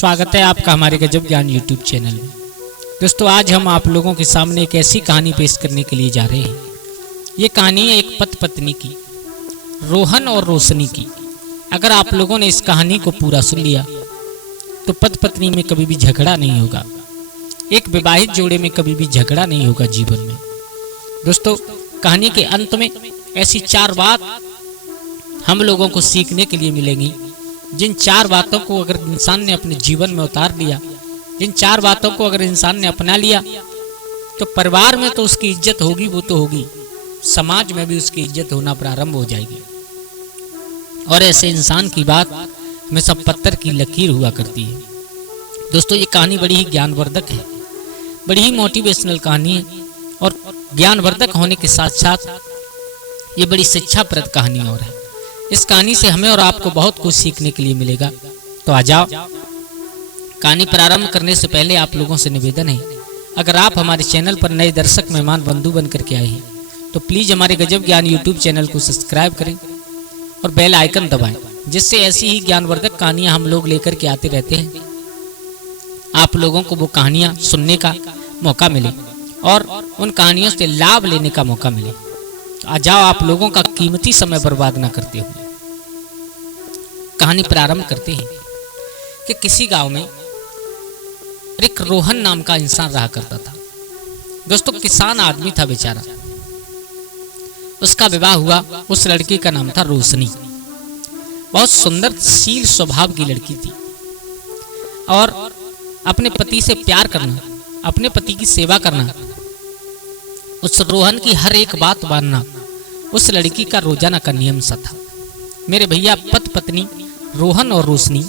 स्वागत है आपका हमारे गजब ज्ञान यूट्यूब चैनल में। दोस्तों, आज हम आप लोगों के सामने एक ऐसी कहानी पेश करने के लिए जा रहे हैं। ये कहानी है एक पति पत्नी की, रोहन और रोशनी की। अगर आप लोगों ने इस कहानी को पूरा सुन लिया तो पति पत्नी में कभी भी झगड़ा नहीं होगा, एक विवाहित जोड़े में कभी भी झगड़ा नहीं होगा जीवन में। दोस्तों, कहानी के अंत में ऐसी 4 बात हम लोगों को सीखने के लिए मिलेंगी, जिन 4 बातों को अगर इंसान ने अपने जीवन में उतार लिया, जिन 4 बातों को अगर इंसान ने अपना लिया तो परिवार में तो उसकी इज्जत होगी, वो तो होगी, समाज में भी उसकी इज्जत होना प्रारंभ हो जाएगी। और ऐसे इंसान की बात हमेशा पत्थर की लकीर हुआ करती है। दोस्तों, ये कहानी बड़ी ही ज्ञानवर्धक है, बड़ी ही मोटिवेशनल कहानी है और ज्ञानवर्धक होने के साथ साथ ये बड़ी शिक्षाप्रद कहानी और है। इस कहानी से हमें और आपको बहुत कुछ सीखने के लिए मिलेगा। तो आ जाओ, कहानी प्रारंभ करने से पहले आप लोगों से निवेदन है, अगर आप हमारे चैनल पर नए दर्शक मेहमान बंधु बन करके आए हैं तो प्लीज़ हमारे गजब ज्ञान यूट्यूब चैनल को सब्सक्राइब करें और बेल आइकन दबाएं, जिससे ऐसी ही ज्ञानवर्धक कहानियाँ हम लोग लेकर के आते रहते हैं, आप लोगों को वो कहानियाँ सुनने का मौका मिले और उन कहानियों से लाभ लेने का मौका मिले। आ जाओ, आप लोगों का कीमती समय बर्बाद ना करते हुए कहानी प्रारंभ करते हैं कि किसी गांव में एक रोहन नाम का इंसान रहा करता था। दोस्तों, किसान आदमी था बेचारा। उसका विवाह हुआ, उस लड़की का नाम था रोशनी। बहुत सुंदर शील स्वभाव की लड़की थी और अपने पति से प्यार करना, अपने पति की सेवा करना, उस रोहन की हर एक बात मानना उस लड़की का रोजाना का नियम सा था। मेरे भैया, पति पत्नी रोहन और रोशनी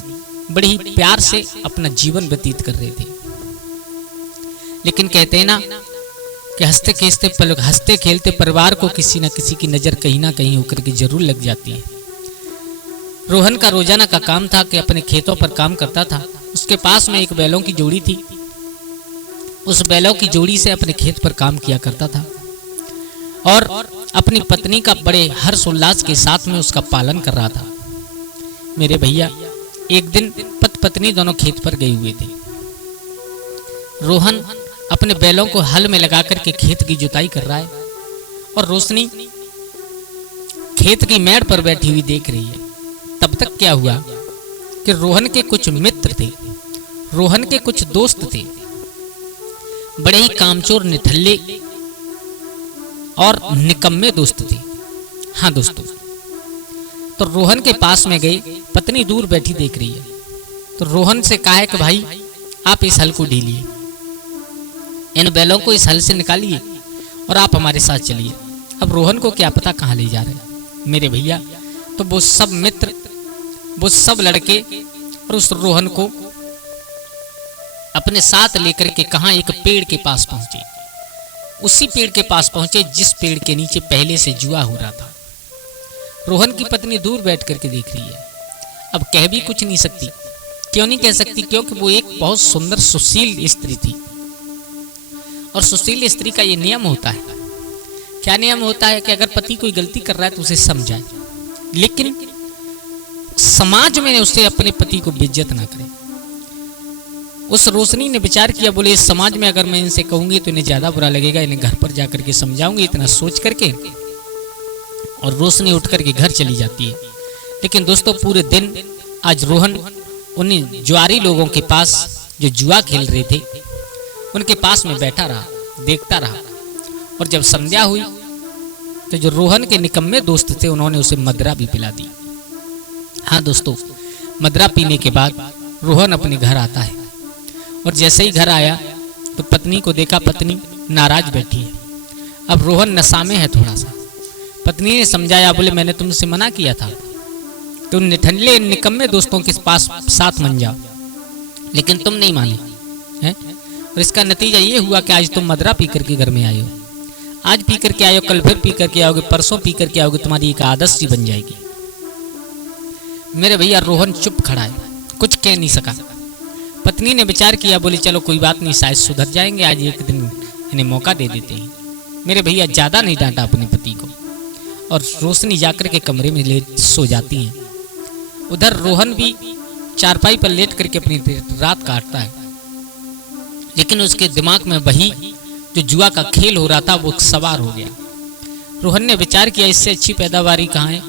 बड़े ही प्यार से अपना जीवन व्यतीत कर रहे थे। लेकिन कहते हैं ना कि हंसते खेलते परिवार को किसी न किसी की नजर कहीं ना कहीं होकर के जरूर लग जाती है। रोहन का रोजाना का काम था कि अपने खेतों पर काम करता था। उसके पास में एक बैलों की जोड़ी थी, उस बैलों की जोड़ी से अपने खेत पर काम किया करता था और अपनी पत्नी का बड़े हर्ष उल्लास के साथ में उसका पालन कर रहा था। मेरे भैया, एक दिन पति पत्नी दोनों खेत पर गए हुए थे। रोहन अपने बैलों को हल में लगा करके खेत की जुताई कर रहा है और रोशनी खेत की मेड़ पर बैठी हुई देख रही है। तब तक क्या हुआ कि रोहन के कुछ मित्र थे, रोहन के कुछ दोस्त थे, बड़े ही कामचोर, निठल्ले और निकम्मे दोस्त थे। हाँ दोस्तों, तो रोहन के पास में गए, पत्नी दूर बैठी देख रही है तो रोहन से कहा है कि भाई, आप इस हल को ढीलिए, इन बैलों को इस हल से निकालिए और आप हमारे साथ चलिए। अब रोहन को क्या पता कहाँ ले जा रहे हैं। मेरे भैया, तो वो सब मित्र, वो सब लड़के और उस रोहन को अपने साथ लेकर के कहाँ, एक पेड़ के पास पहुंचे। उसी पेड़ के पास पहुंचे जिस पेड़ के नीचे पहले से जुआ हो रहा था। रोहन की पत्नी दूर बैठ करके देख रही है। अब कह भी कुछ नहीं सकती। क्यों नहीं कह सकती? क्योंकि वो एक बहुत सुंदर सुशील स्त्री थी और सुशील स्त्री का ये नियम होता है। क्या नियम होता है कि अगर पति कोई गलती कर रहा है तो उसे समझाए, लेकिन समाज में उसे अपने पति को बेइज्जत ना करे। उस रोशनी ने विचार किया, बोले इस समाज में अगर मैं इनसे कहूंगी तो इन्हें ज्यादा बुरा लगेगा, इन्हें घर पर जाकर के समझाऊंगी। इतना सोच करके और रोशनी उठ करके घर चली जाती है। लेकिन दोस्तों, पूरे दिन आज रोहन उन्हीं जुआरी लोगों के पास जो जुआ खेल रहे थे उनके पास में बैठा रहा, देखता रहा। और जब संध्या हुई तो जो रोहन के निकम्मे दोस्त थे उन्होंने उसे मदरा भी पिला दी। हाँ दोस्तों, मदरा पीने के बाद रोहन अपने घर आता है और जैसे ही घर आया तो पत्नी को देखा, पत्नी नाराज बैठी है। अब रोहन नशा में है थोड़ा सा। पत्नी ने समझाया, बोले मैंने तुमसे मना किया था, तुम निठल्ले निकम्मे दोस्तों के पास साथ मन जाओ, लेकिन तुम नहीं माने हैं। और इसका नतीजा ये हुआ कि आज तुम मदरा पी करके घर में आए हो। आज पी करके आए हो, कल फिर पी करके आओगे, परसों पी करके आओगे, तुम्हारी एक आदत सी बन जाएगी। मेरे भैया, रोहन चुप खड़ा है, कुछ कह नहीं सका। पत्नी ने विचार किया, बोली चलो कोई बात नहीं, शायद सुधर जाएंगे, आज एक दिन इन्हें मौका दे देते हैं। मेरे भैया, ज्यादा नहीं डांटा अपने पति को और रोशनी जाकर के कमरे में ले सो जाती है। उधर रोहन भी चारपाई पर लेट करके अपनी रात काटता है, लेकिन उसके दिमाग में वही जो जुआ का खेल हो रहा था वो सवार हो गया। रोहन ने विचार किया इससे अच्छी पैदावारी कहाँ है,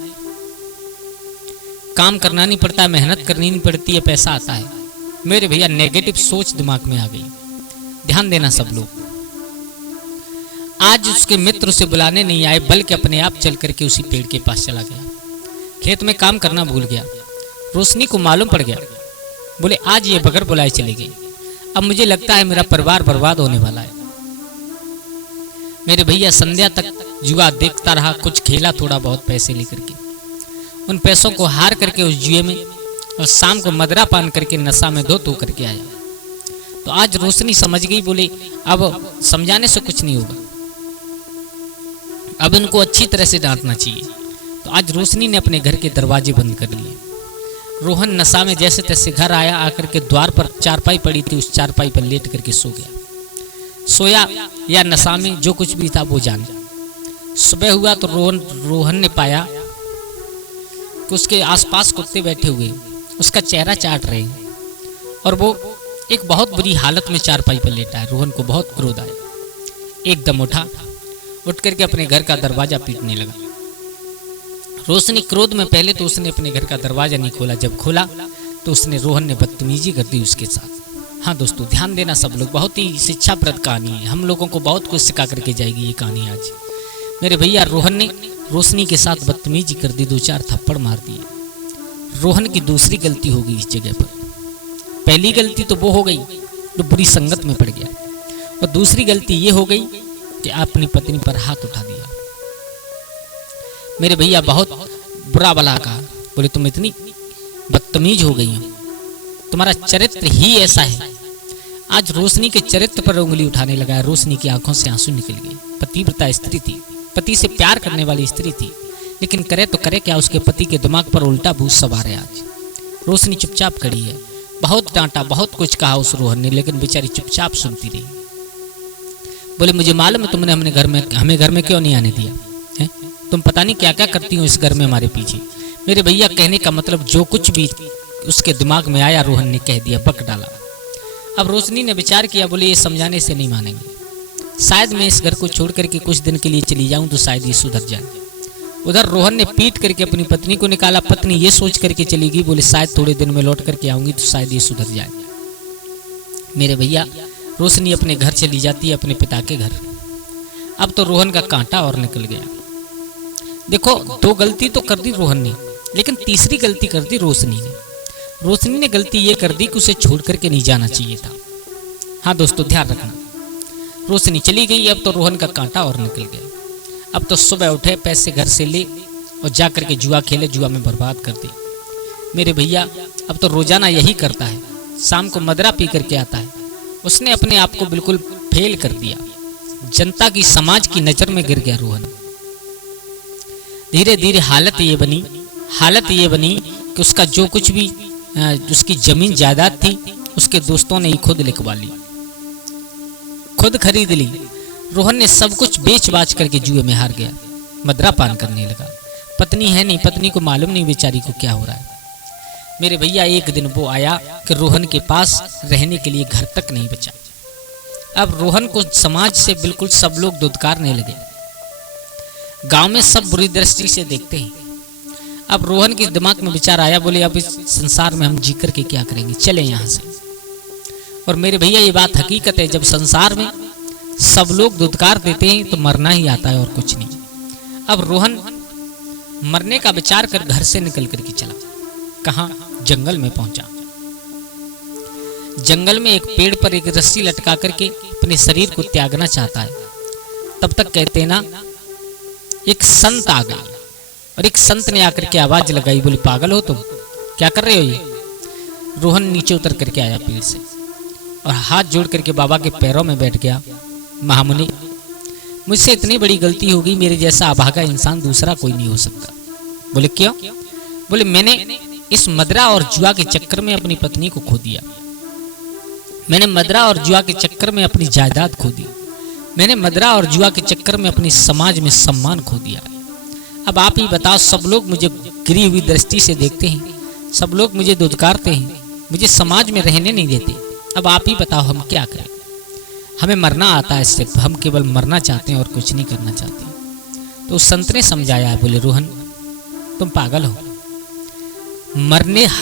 काम करना नहीं पड़ता, मेहनत करनी नहीं पड़ती है, पैसा आता है। मेरे भैया नेगेटिव सोच दिमाग में आ गई। ध्यान देना सब लोग, आज उसके मित्र उसे बुलाने नहीं आए बल्कि अपने आप चल करके उसी पेड़ के पास चला गया। खेत में काम करना भूल गया। रोशनी को मालूम पड़ गया, बोले आज ये बगैर बुलाए चली गई, अब मुझे लगता है मेरा परिवार बर्बाद होने वाला है। मेरे भैया संध्या तक जुआ देखता रहा, कुछ खेला थोड़ा बहुत पैसे लेकर के, उन पैसों को हार करके उस जुए में, और शाम को मदरा पान करके नशा में धो करके आया। तो आज रोशनी समझ गई, बोले अब समझाने से कुछ नहीं होगा, अब इनको अच्छी तरह से डांटना चाहिए। तो आज रोशनी ने अपने घर के दरवाजे बंद कर लिए। रोहन नशा में जैसे तैसे घर आया, आकर के द्वार पर चारपाई पड़ी थी, उस चारपाई पर लेट करके सो गया। सोया या नशा में जो कुछ भी था वो जाने। सुबह हुआ तो रोहन ने पाया कि उसके आसपास कुत्ते बैठे हुए उसका चेहरा चाट रहे हैं, और वो एक बहुत बुरी हालत में चारपाई पर लेटा है। रोहन को बहुत क्रोध आया, एकदम उठ करके अपने घर का दरवाजा पीटने लगा। रोशनी क्रोध में पहले तो उसने अपने घर का दरवाजा नहीं खोला, जब खोला तो उसने रोहन ने बदतमीजी कर दी उसके साथ। हाँ दोस्तों ध्यान देना सब लोग, बहुत ही शिक्षाप्रद कहानी है, हम लोगों को बहुत कुछ सिखा करके जाएगी ये कहानी आज। मेरे भैया रोहन ने रोशनी के साथ बदतमीजी कर दी, 2-4 थप्पड़ मार दिए। रोहन की दूसरी गलती हो गई इस जगह पर। पहली गलती तो वो हो गई जो बुरी संगत में पड़ गया, और दूसरी गलती ये हो गई कि अपनी पत्नी पर हाथ उठा दिया। मेरे भैया बहुत बुरा भला कहा, बोले तुम इतनी बदतमीज हो गई हो, तुम्हारा चरित्र ही ऐसा है। आज रोशनी के चरित्र पर उंगली उठाने लगा है। रोशनी की आंखों से आंसू निकल गए। पतिव्रता स्त्री थी, पति से प्यार करने वाली स्त्री थी, लेकिन करे तो करे क्या, उसके पति के दिमाग पर उल्टा भूत सवार है। आज रोशनी चुपचाप खड़ी है। बहुत डांटा, बहुत कुछ कहा उस रोहन ने, लेकिन बेचारी चुपचाप सुनती रही। बोले मुझे मालूम है तुमने हमें घर में क्यों नहीं आने दिया है? तुम पता नहीं क्या क्या करती हो इस घर में हमारे पीछे। मेरे भैया कहने का मतलब जो कुछ भी उसके दिमाग में आया रोहन ने कह दिया, बक डाला। अब रोशनी ने विचार किया, बोले ये समझाने से नहीं मानेंगे, शायद मैं इस घर को छोड़ करके कुछ दिन के लिए चली जाऊं तो शायद ये सुधर जाए। उधर रोहन ने पीट करके अपनी पत्नी को निकाला। पत्नी ये सोच करके चली गई, बोले शायद थोड़े दिन में लौट करके आऊंगी तो शायद ये सुधर जाए। मेरे भैया रोशनी अपने घर चली जाती है, अपने पिता के घर। अब तो रोहन का कांटा और निकल गया। देखो 2 गलती तो कर दी रोहन ने, लेकिन तीसरी गलती कर दी रोशनी ने। रोशनी ने गलती ये कर दी कि उसे छोड़ करके नहीं जाना चाहिए था। हाँ दोस्तों ध्यान रखना, रोशनी चली गई, अब तो रोहन का कांटा और निकल गया। अब तो सुबह उठे, पैसे घर से ले और जा करके जुआ खेले, जुआ में बर्बाद कर दे। मेरे भैया अब तो रोजाना यही करता है, शाम को मदरा पी करके आता है। उसने अपने आप को बिल्कुल फेल कर दिया, जनता की, समाज की नजर में गिर गया रोहन। धीरे धीरे हालत ये बनी कि उसका जो कुछ भी उसकी जमीन जायदाद थी उसके दोस्तों ने ही खुद लिखवा ली, खुद खरीद ली। रोहन ने सब कुछ बेच बाच करके जुए में हार गया, मदरा पान करने लगा। पत्नी है नहीं, पत्नी को मालूम नहीं बेचारी को क्या हो रहा है। मेरे भैया एक दिन वो आया कि रोहन के पास रहने के लिए घर तक नहीं बचा। अब रोहन को समाज से बिल्कुल सब लोग दुत्कारने लगे, गांव में सब बुरी दृष्टि से देखते हैं। अब रोहन के दिमाग में विचार आया, बोले अब इस संसार में हम जी करके क्या करेंगे, चले यहाँ से। और मेरे भैया ये बात हकीकत है, जब संसार में सब लोग दुत्कार देते हैं तो मरना ही आता है और कुछ नहीं। अब रोहन मरने का विचार कर घर से निकल करके चला। कहाँ? जंगल में पहुंचा। जंगल में एक पेड़ पर एक रस्सी लटका करके अपने शरीर को त्यागना चाहता है। तब तक कहते ना एक संत आ गई, और एक संत ने आकर के आवाज लगाई, बोली पागल हो तुम, क्या कर रहे हो ये? रोहन नीचे उतर करके आया पेड़ से और हाथ जोड़ करके बाबा के पैरों में बैठ गया। महामुनि, मुझसे इतनी बड़ी गलती हो गई, मेरे जैसा अभागा इंसान दूसरा कोई नहीं हो सकता। बोले क्यों? बोले मैंने इस मदरा और जुआ के चक्कर में अपनी पत्नी को खो दिया, मैंने मदरा और जुआ के चक्कर में अपनी जायदाद खो दी, मैंने मदरा और जुआ के चक्कर में अपनी समाज में सम्मान खो दिया। अब आप ही बताओ, सब लोग मुझे गिरी हुई दृष्टि से देखते हैं, सब लोग मुझे दुत्कारते हैं, मुझे समाज में रहने नहीं देते। अब आप ही बताओ हम क्या करें। हमें मरना आता है, सिर्फ हम केवल मरना चाहते हैं और कुछ नहीं करना चाहते। तो उस संत ने समझाया, बोले रोहन तुम पागल हो,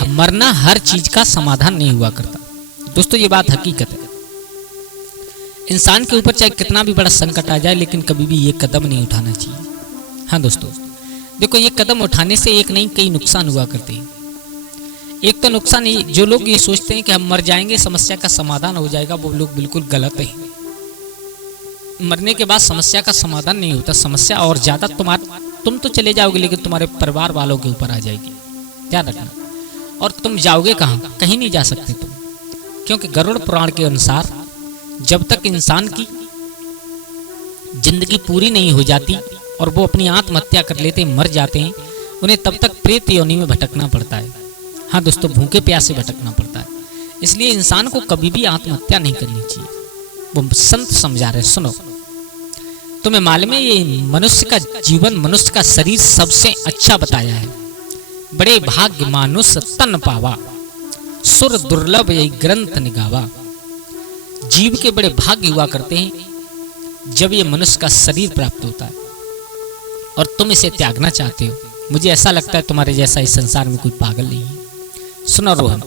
मरना हर चीज का समाधान नहीं हुआ करता। दोस्तों ये बात हकीकत है। इंसान के ऊपर चाहे कितना भी बड़ा संकट आ जाए, लेकिन कभी भी ये कदम नहीं उठाना चाहिए। हाँ दोस्तों देखो, ये कदम उठाने से एक नहीं कई नुकसान हुआ करते हैं। एक तो नुकसान ये, जो लोग ये सोचते हैं कि हम मर जाएंगे समस्या का समाधान हो जाएगा, वो लोग बिल्कुल गलत हैं। मरने के बाद समस्या का समाधान नहीं होता, समस्या और ज्यादा तुम तो चले जाओगे, लेकिन तुम्हारे परिवार वालों के ऊपर आ जाएगी। ध्यान रखना। और तुम जाओगे कहाँ? कहीं नहीं जा सकते तुम, क्योंकि गरुड़ पुराण के अनुसार जब तक इंसान की जिंदगी पूरी नहीं हो जाती और वो अपनी आत्महत्या कर लेते, मर जाते हैं, उन्हें तब तक प्रेत योनि में भटकना पड़ता है। हाँ दोस्तों, भूखे प्यासे भटकना पड़ता है। इसलिए इंसान को कभी भी आत्महत्या नहीं करनी चाहिए। वो संत समझा रहे, सुनो। तुम्हें मालूम है ये मनुष्य का जीवन, मनुष्य का शरीर सबसे अच्छा बताया है। बड़े भाग्य मानुष तन पावा, सुर दुर्लभ यही ग्रंथ निगावा। जीव के बड़े भाग्य हुआ करते हैं जब ये मनुष्य का शरीर प्राप्त होता है और तुम इसे त्यागना चाहते हो। मुझे ऐसा लगता है तुम्हारे जैसा इस संसार में कोई पागल नहीं है। सुनो रोहन,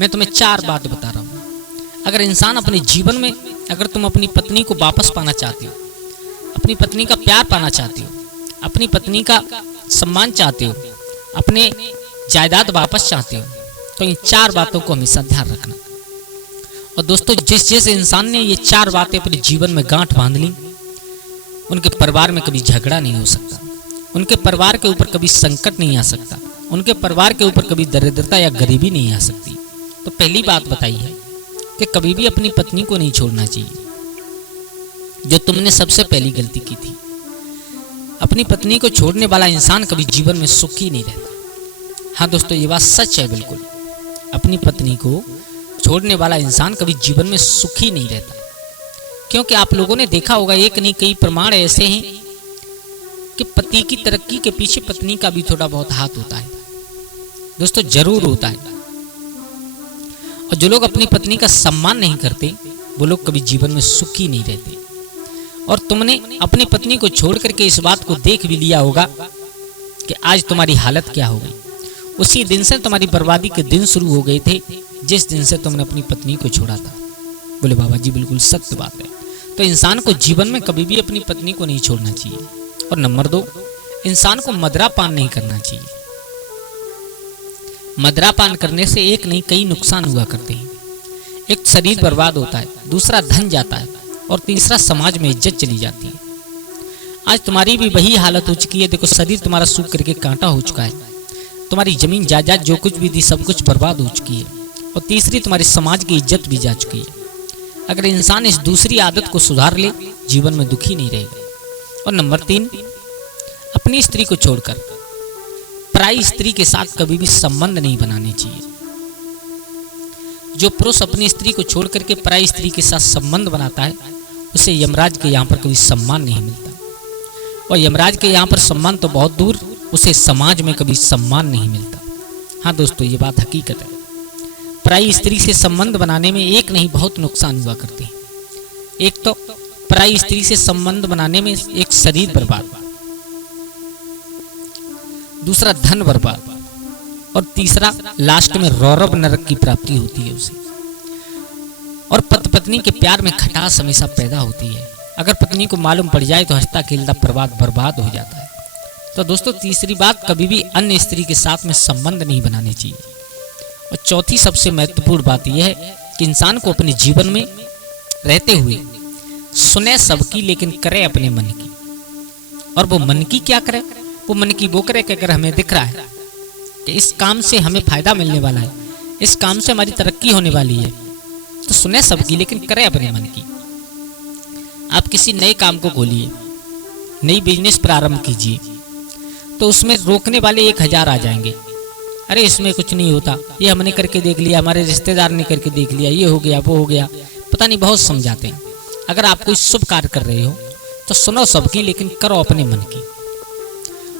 मैं तुम्हें 4 बात बता रहा हूँ। अगर इंसान अपने जीवन में, अगर तुम अपनी पत्नी को वापस पाना चाहते हो, अपनी पत्नी का प्यार पाना चाहते हो, अपनी पत्नी का सम्मान चाहते हो, अपने जायदाद वापस चाहते हो, तो इन 4 बातों को हमेशा ध्यान रखना। और दोस्तों जिस इंसान ने ये 4 बातें अपने जीवन में गांठ बांध ली, उनके परिवार में कभी झगड़ा नहीं हो सकता, उनके परिवार के ऊपर कभी संकट नहीं आ सकता, उनके परिवार के ऊपर कभी दरिद्रता या गरीबी नहीं आ सकती। तो पहली बात बताई है कि कभी भी अपनी पत्नी को नहीं छोड़ना चाहिए, जो तुमने सबसे पहली गलती की थी। अपनी पत्नी को छोड़ने वाला इंसान कभी जीवन में सुखी नहीं रहता। हाँ दोस्तों ये बात सच है बिल्कुल। अपनी पत्नी को छोड़ने वाला इंसान कभी जीवन में सुखी नहीं रहता, क्योंकि आप लोगों ने देखा होगा, एक नहीं कई प्रमाण ऐसे हैं कि पति की तरक्की के पीछे पत्नी का भी थोड़ा बहुत हाथ होता है। दोस्तों जरूर होता है। और जो लोग अपनी पत्नी का सम्मान नहीं करते, वो लोग कभी जीवन में सुखी नहीं रहते। और तुमने अपनी पत्नी को छोड़ करके इस बात को देख भी लिया होगा कि आज तुम्हारी हालत क्या हो गई। उसी दिन से तुम्हारी बर्बादी के दिन शुरू हो गए थे, जिस दिन से तुमने अपनी पत्नी को छोड़ा था। बोले बाबा जी बिल्कुल सत्य बात है। तो इंसान को जीवन में कभी भी अपनी पत्नी को नहीं छोड़ना चाहिए। और नंबर 2, इंसान को मदिरा पान नहीं करना चाहिए। मदिरा पान करने से एक नहीं कई नुकसान हुआ करते हैं। एक शरीर बर्बाद होता है, दूसरा धन जाता है, और तीसरा समाज में इज्जत चली जाती है। आज तुम्हारी भी वही हालत हो चुकी है। देखो शरीर तुम्हारा सूख करके कांटा हो चुका है, तुम्हारी जमीन जायदाद जो कुछ भी थी सब कुछ बर्बाद हो चुकी है, और तीसरी तुम्हारे समाज की इज्जत भी जा चुकी है। अगर इंसान इस दूसरी आदत को सुधार ले, जीवन में दुखी नहीं रहेगा। और नंबर 3, अपनी स्त्री को छोड़कर पराई स्त्री के साथ कभी भी संबंध नहीं बनाने चाहिए। जो पुरुष अपनी स्त्री को छोड़ करके पराई स्त्री के साथ संबंध बनाता है, उसे यमराज के यहाँ पर कभी सम्मान नहीं मिलता। और यमराज के यहाँ पर सम्मान तो बहुत दूर, उसे समाज में कभी सम्मान नहीं मिलता। हाँ दोस्तों ये बात हकीकत है। पराई स्त्री से संबंध बनाने में एक नहीं बहुत नुकसान हुआ करते हैं। एक तो पराई स्त्री से संबंध बनाने में एक शरीर बर्बाद, दूसरा धन बर्बाद, और तीसरा लास्ट में रौरव नरक की प्राप्ति होती है उसे। और पति पत्नी के प्यार में खटास हमेशा पैदा होती है। अगर पत्नी को मालूम पड़ जाए तो हंसता खेलता बर्बाद हो जाता है। तो दोस्तों तीसरी बात, कभी भी अन्य स्त्री के साथ में संबंध नहीं बनाने चाहिए। और चौथी सबसे महत्वपूर्ण बात यह है कि इंसान को अपने जीवन में रहते हुए सुने सबकी लेकिन करे अपने मन की। और वो मन की क्या करे? वो मन की वो करे कि अगर हमें दिख रहा है कि इस काम से हमें फायदा मिलने वाला है, इस काम से हमारी तरक्की होने वाली है, तो सुने सबकी लेकिन करे अपने मन की। आप किसी नए काम को खोलिए, नई बिजनेस प्रारंभ कीजिए, तो उसमें रोकने वाले 1000 आ जाएंगे। अरे इसमें कुछ नहीं होता, ये हमने करके देख लिया, हमारे रिश्तेदार ने करके देख लिया, ये हो गया वो हो गया, पता नहीं बहुत समझाते हैं। अगर आप कोई शुभ कार्य कर रहे हो तो सुनो सबकी लेकिन करो अपने मन की।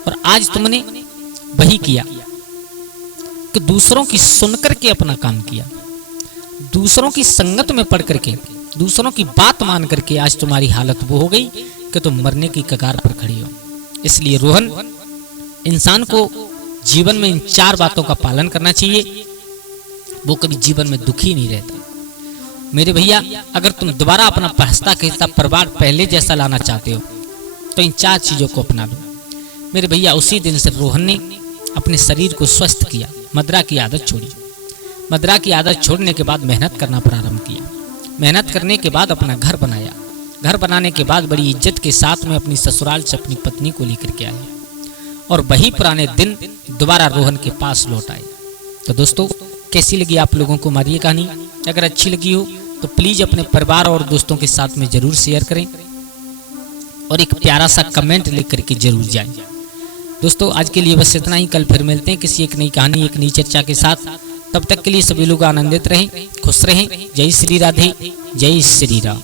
और आज तुमने वही किया कि दूसरों की सुनकर के अपना काम किया। दूसरों की संगत में पड़ करके, दूसरों की बात मान करके आज तुम्हारी हालत वो हो गई कि तुम मरने की कगार पर खड़ी हो। इसलिए रोहन, इंसान को जीवन में इन 4 बातों का पालन करना चाहिए, वो कभी जीवन में दुखी नहीं रहता। मेरे भैया, अगर तुम दोबारा अपना हंसता खेलता परिवार पहले जैसा लाना चाहते हो तो इन 4 चीजों को अपना लो। मेरे भैया, उसी दिन से रोहन ने अपने शरीर को स्वस्थ किया, मदिरा की आदत छोड़ी। मदिरा की आदत छोड़ने के बाद मेहनत करना प्रारंभ किया। मेहनत करने के बाद अपना घर बनाया। घर बनाने के बाद बड़ी इज्जत के साथ में अपनी ससुराल से अपनी पत्नी को लेकर के आया और वही पुराने दिन दोबारा रोहन के पास लौट आए। तो दोस्तों, कैसी लगी आप लोगों को हमारी ये कहानी? अगर अच्छी लगी हो तो प्लीज अपने परिवार और दोस्तों के साथ में जरूर शेयर करें और एक प्यारा सा कमेंट लिख करके जरूर जाएं। दोस्तों, आज के लिए बस इतना ही। कल फिर मिलते हैं किसी एक नई कहानी, एक नई चर्चा के साथ। तब तक के लिए सभी लोग आनंदित रहें, खुश रहें। जय श्री राधे, जय श्री राम।